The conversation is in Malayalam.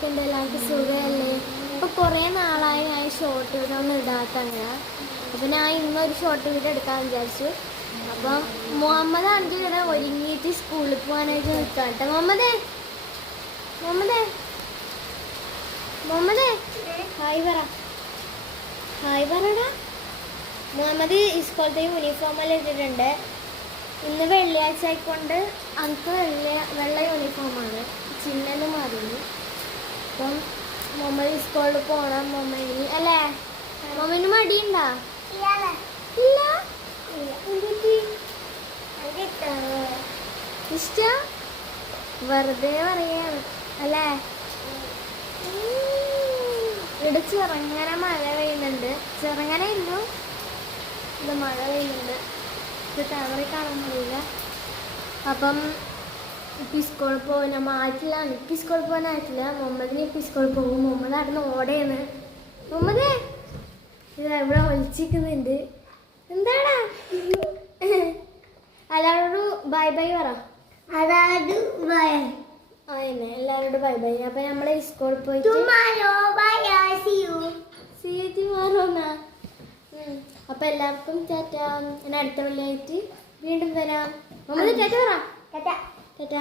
എന്തൊക്കെയുണ്ട് എല്ലാവർക്കും സുഖമല്ലേ? അപ്പോൾ കുറേ നാളായി ഞാൻ ഷോർട്ട് വീഡിയോ ഒന്നും ഇടാത്ത അങ്ങനെ. അപ്പോൾ ഞാൻ ഇന്നൊരു ഷോർട്ട് വീഡിയോ എടുക്കാമെന്ന് വിചാരിച്ചു. അപ്പം മുഹമ്മദ് ആണെങ്കിൽ ഇവിടെ ഒരുങ്ങിയിട്ട് സ്കൂളിൽ പോകാനായിട്ട് നിൽക്കാം കേട്ടോ. മുഹമ്മദേ മുഹമ്മദേ മുഹമ്മദേ ഹായ് പറ, ഹായ് പറടാ. മുഹമ്മദ് സ്കൂളത്തെ യൂണിഫോമെല്ലാം ഇട്ടിട്ടുണ്ട്. ഇന്ന് വെള്ളിയാഴ്ച ആയിക്കൊണ്ട് അനക്ക് വെള്ള യൂണിഫോമാണ്, ചിഹ്നം മാറിയത്. അപ്പം മുഹമ്മദ് സ്കൂളിൽ പോകണം. മുഹമ്മദിന് അല്ലേ, മുഹമ്മദിന് മടിയുണ്ടോ? ഇല്ല, ഇഷ്ട വെറുതെ പറയാണ് അല്ലേ. ഇവിടെ ചെറുങ്ങനെ മഴ പെയ്യുന്നുണ്ട്. ചെറുങ്ങനെ ഇല്ലു, ഇത് മഴ പെയ്യുന്നുണ്ട്. ഇത് ക്യാമറയിൽ കാണാൻ കഴിയില്ല. അപ്പം ഇപ്പം സ്കൂളിൽ പോകുന്ന മാറ്റില്ല, എനിക്ക് സ്കൂളിൽ പോകാനായിട്ടില്ല. മുഹമ്മദിന് ഇപ്പം സ്കൂളിൽ പോകും. മുഹമ്മദ് അവിടെ ഓടയാണ്. മുഹമ്മദേ ഇത് ഇവിടെ ഒളിച്ചിരിക്കുന്നുണ്ട്. എന്താടാ? എല്ലാവരോടും ബൈ ബൈ പറ. അതന്നെ, എല്ലാവരോടും ബൈ ബൈ. അപ്പം നമ്മൾ സ്കൂളിൽ പോയിട്ട് അപ്പം എല്ലാവർക്കും ടാറ്റ. ഞാൻ അടുത്ത വെള്ളിയായിട്ട് വീണ്ടും വരാം. മുഹമ്മദ് ടാറ്റ പറ. ടാറ്റ.